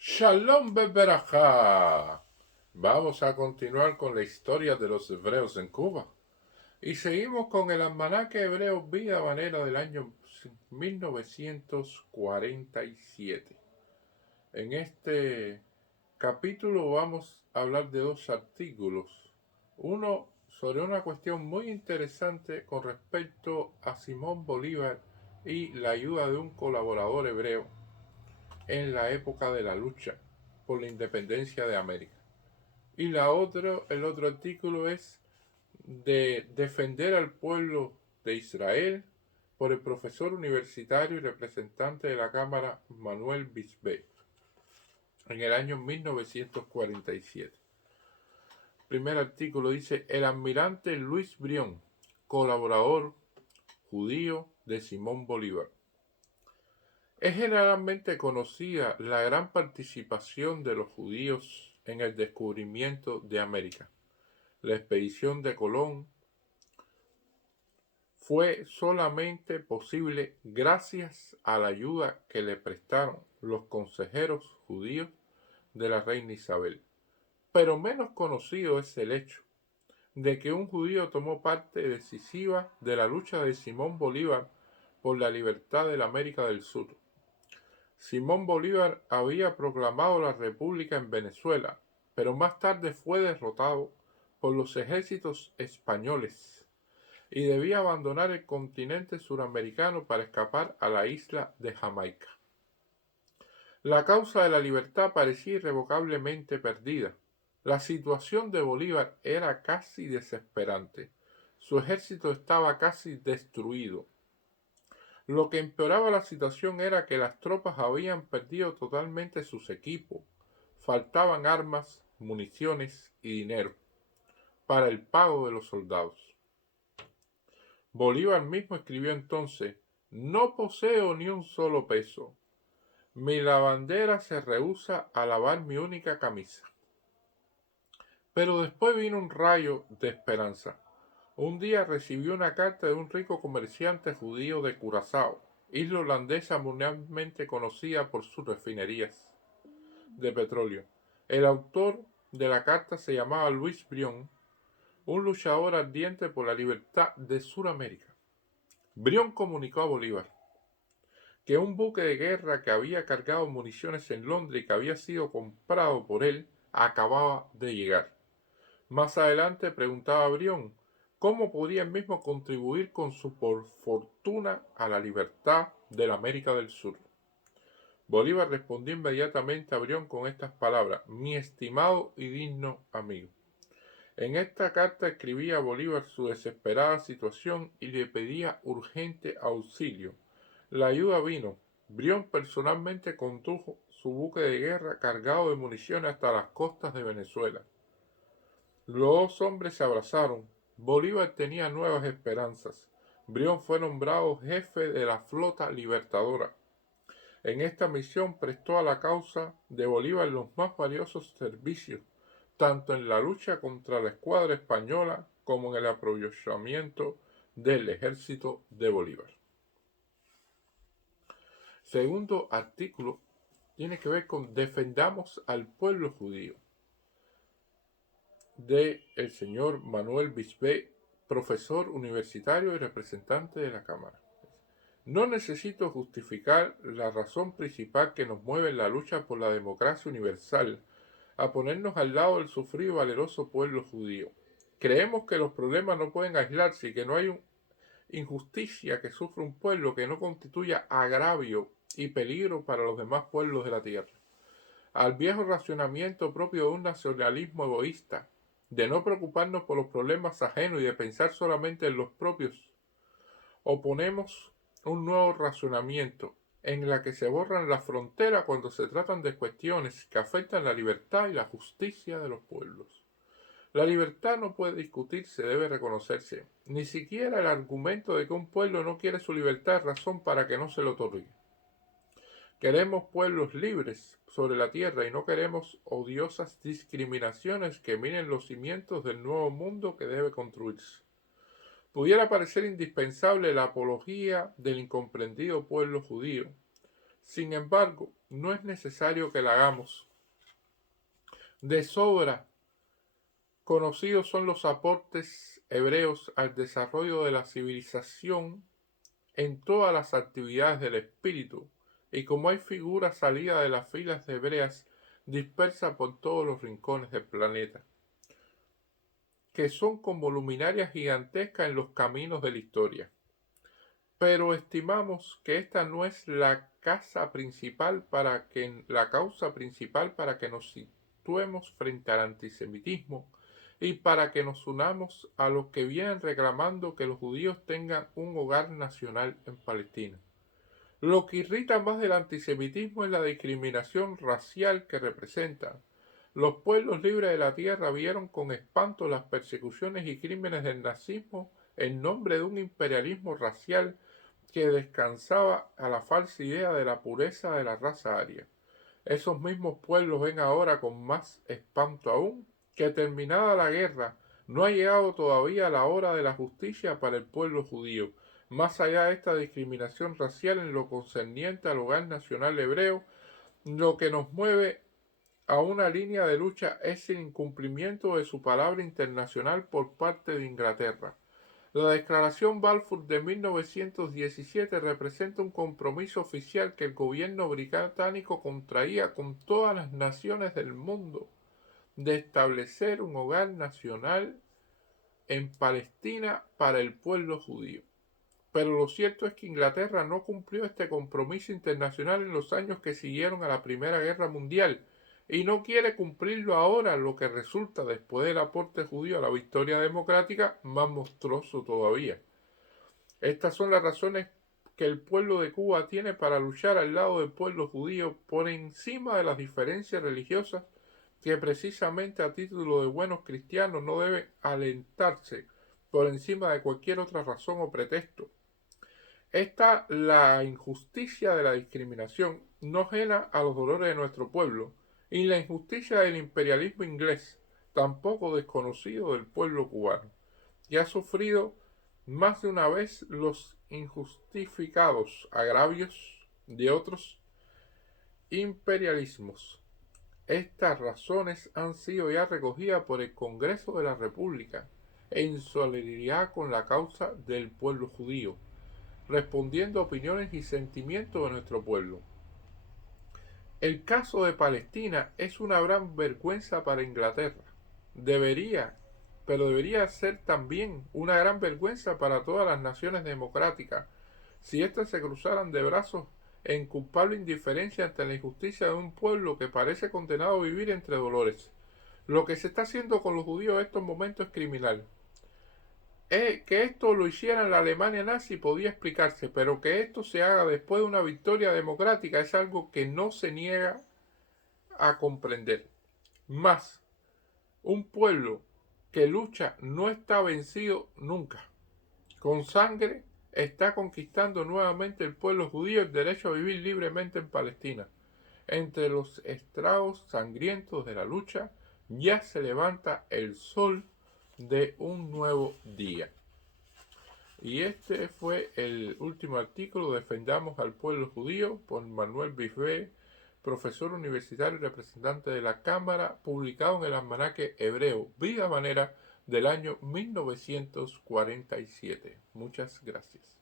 Shalom Beberajá. Vamos a continuar con la historia de los hebreos en Cuba. Y seguimos con el almanaque hebreo Vida Habanera del año 1947. En este capítulo vamos a hablar de dos artículos. Uno sobre una cuestión muy interesante con respecto a Simón Bolívar y la ayuda de un colaborador hebreo en la época de la lucha por la independencia de América. Y el otro artículo es de defender al pueblo de Israel por el profesor universitario y representante de la Cámara Manuel Bisbé en el año 1947. Primer artículo dice: el almirante Luis Brión, colaborador judío de Simón Bolívar. Es generalmente conocida la gran participación de los judíos en el descubrimiento de América. La expedición de Colón fue solamente posible gracias a la ayuda que le prestaron los consejeros judíos de la reina Isabel. Pero menos conocido es el hecho de que un judío tomó parte decisiva de la lucha de Simón Bolívar por la libertad de la América del Sur. Simón Bolívar había proclamado la República en Venezuela, pero más tarde fue derrotado por los ejércitos españoles y debía abandonar el continente suramericano para escapar a la isla de Jamaica. La causa de la libertad parecía irrevocablemente perdida. La situación de Bolívar era casi desesperante. Su ejército estaba casi destruido. Lo que empeoraba la situación era que las tropas habían perdido totalmente sus equipos. Faltaban armas, municiones y dinero para el pago de los soldados. Bolívar mismo escribió entonces: no poseo ni un solo peso. Mi lavandera se rehúsa a lavar mi única camisa. Pero después vino un rayo de esperanza. Un día recibió una carta de un rico comerciante judío de Curazao, isla holandesa mundialmente conocida por sus refinerías de petróleo. El autor de la carta se llamaba Luis Brión, un luchador ardiente por la libertad de Sudamérica. Brión comunicó a Bolívar que un buque de guerra que había cargado municiones en Londres y que había sido comprado por él acababa de llegar. Más adelante preguntaba a Brión cómo podía él mismo contribuir con su fortuna a la libertad de la América del Sur. Bolívar respondió inmediatamente a Brión con estas palabras: mi estimado y digno amigo. En esta carta escribía a Bolívar su desesperada situación y le pedía urgente auxilio. La ayuda vino. Brión personalmente condujo su buque de guerra cargado de municiones hasta las costas de Venezuela. Los dos hombres se abrazaron. Bolívar tenía nuevas esperanzas. Brión fue nombrado jefe de la flota libertadora. En esta misión prestó a la causa de Bolívar los más valiosos servicios, tanto en la lucha contra la escuadra española como en el aprovechamiento del ejército de Bolívar. Segundo artículo tiene que ver con defendamos al pueblo judío, de el señor Manuel Bisbé, profesor universitario y representante de la Cámara. No necesito justificar la razón principal que nos mueve en la lucha por la democracia universal a ponernos al lado del sufrido y valeroso pueblo judío. Creemos que los problemas no pueden aislarse y que no hay injusticia que sufre un pueblo que no constituya agravio y peligro para los demás pueblos de la tierra. Al viejo racionamiento propio de un nacionalismo egoísta, de no preocuparnos por los problemas ajenos y de pensar solamente en los propios, oponemos un nuevo racionamiento en la que se borran las fronteras cuando se tratan de cuestiones que afectan la libertad y la justicia de los pueblos. La libertad no puede discutirse, debe reconocerse. Ni siquiera el argumento de que un pueblo no quiere su libertad es razón para que no se lo otorgue. Queremos pueblos libres sobre la tierra y no queremos odiosas discriminaciones que minen los cimientos del nuevo mundo que debe construirse. Pudiera parecer indispensable la apología del incomprendido pueblo judío. Sin embargo, no es necesario que la hagamos. De sobra conocidos son los aportes hebreos al desarrollo de la civilización en todas las actividades del espíritu, y como hay figuras salidas de las filas hebreas dispersas por todos los rincones del planeta, que son como luminarias gigantescas en los caminos de la historia. Pero estimamos que esta no es la causa principal para que nos situemos frente al antisemitismo y para que nos unamos a los que vienen reclamando que los judíos tengan un hogar nacional en Palestina. Lo que irrita más del antisemitismo es la discriminación racial que representa. Los pueblos libres de la tierra vieron con espanto las persecuciones y crímenes del nazismo en nombre de un imperialismo racial que descansaba a la falsa idea de la pureza de la raza aria. Esos mismos pueblos ven ahora con más espanto aún que terminada la guerra no ha llegado todavía la hora de la justicia para el pueblo judío. Más allá de esta discriminación racial en lo concerniente al hogar nacional hebreo, lo que nos mueve a una línea de lucha es el incumplimiento de su palabra internacional por parte de Inglaterra. La Declaración Balfour de 1917 representa un compromiso oficial que el gobierno británico contraía con todas las naciones del mundo de establecer un hogar nacional en Palestina para el pueblo judío. Pero lo cierto es que Inglaterra no cumplió este compromiso internacional en los años que siguieron a la Primera Guerra Mundial y no quiere cumplirlo ahora, lo que resulta después del aporte judío a la victoria democrática más monstruoso todavía. Estas son las razones que el pueblo de Cuba tiene para luchar al lado del pueblo judío por encima de las diferencias religiosas que precisamente a título de buenos cristianos no deben alentarse por encima de cualquier otra razón o pretexto. Esta la injusticia de la discriminación no ajena a los dolores de nuestro pueblo, y la injusticia del imperialismo inglés, tampoco desconocido del pueblo cubano, que ha sufrido más de una vez los injustificados agravios de otros imperialismos. Estas razones han sido ya recogidas por el Congreso de la República en solidaridad con la causa del pueblo judío, respondiendo a opiniones y sentimientos de nuestro pueblo. El caso de Palestina es una gran vergüenza para Inglaterra. Debería ser también una gran vergüenza para todas las naciones democráticas si éstas se cruzaran de brazos en culpable indiferencia ante la injusticia de un pueblo que parece condenado a vivir entre dolores. Lo que se está haciendo con los judíos en estos momentos es criminal. Que esto lo hiciera en la Alemania nazi podía explicarse, pero que esto se haga después de una victoria democrática es algo que no se niega a comprender. Más, un pueblo que lucha no está vencido nunca. Con sangre está conquistando nuevamente el pueblo judío el derecho a vivir libremente en Palestina. Entre los estragos sangrientos de la lucha ya se levanta el sol de un nuevo día. Y este fue el último artículo, Defendamos al pueblo judío, por Manuel Bisbé, profesor universitario y representante de la Cámara, publicado en el almanaque hebreo Vida Manera del año 1947. Muchas gracias.